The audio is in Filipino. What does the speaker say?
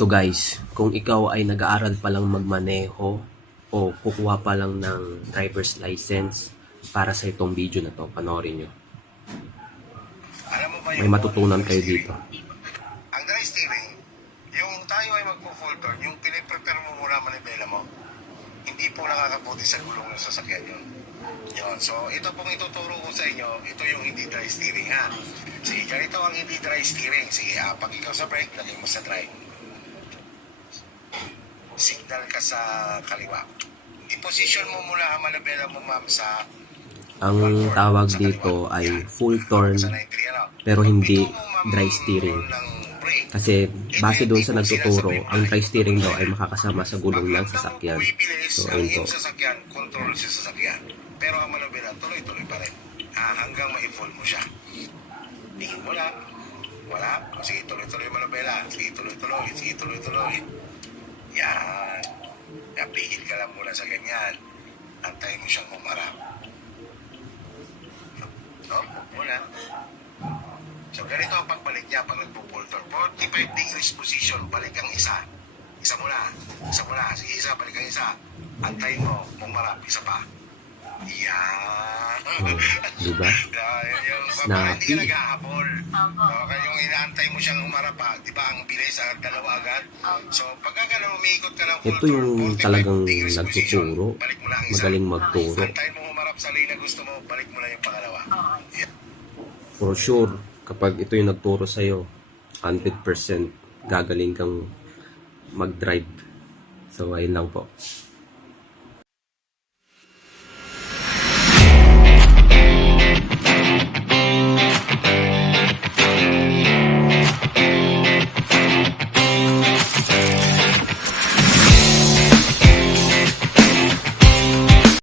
Ito guys, kung ikaw ay nag-aaral pa lang magmaneho o kukuha pa lang ng driver's license, para sa itong video na to, panoorin nyo. May matutunan kayo dito. Ang dry steering, yung tayo ay magpo-full turn, yung piniprepare mo muna manibela mo, hindi po nakakabuti sa gulong ng sasakyan yun. So, ito pong ituturo ko sa inyo, ito yung hindi dry steering ha. Sige, ganito ang hindi dry steering. Sige, pag ikaw sa brake, lagay mo sa dry. Signal ka sa kaliwa. I-position mo muna ang manibela mo, ma'am, sa ang tawag dito ay full turn pero hindi dry steering. Kasi base doon sa nagtuturo, ang dry steering daw ay makakasama sa gulong ng sasakyan. So, ayun po. Control sa sasakyan. Pero ang manibela, tuloy-tuloy pa rin. Hanggang ma-full mo siya. Tingin mo lang. Wala. Sige, tuloy-tuloy manibela. Sige, tuloy-tuloy. Sige, tuloy-tuloy. Yan. Pigil ka lang muna sa ganyan. Antayin mo siyang umarap. No? Muna. So, ganito ang pagbalik niya pag nagpo-full turn. 45 degrees position, balik ang isa. Isa muna. Isa muna. Sige, isa, balik ang isa. Antayin mo, umarap. Isa pa. Yan. Diba? Snappy. Hindi ka nag-ahabol. Kaya yung inaantay mo siyang umarap ha. Diba ang bilis, dalawa agad. So, pagka gano'n, umiikot ka lang full Ito yung talagang nagtuturo. Magaling magturo. Antayin mo umarap sa lane na gusto mo, balik mo lang yung pangalawa. For sure, kapag ito yung nagturo sa'yo, 100% gagaling kang mag-drive. So, ayun lang po.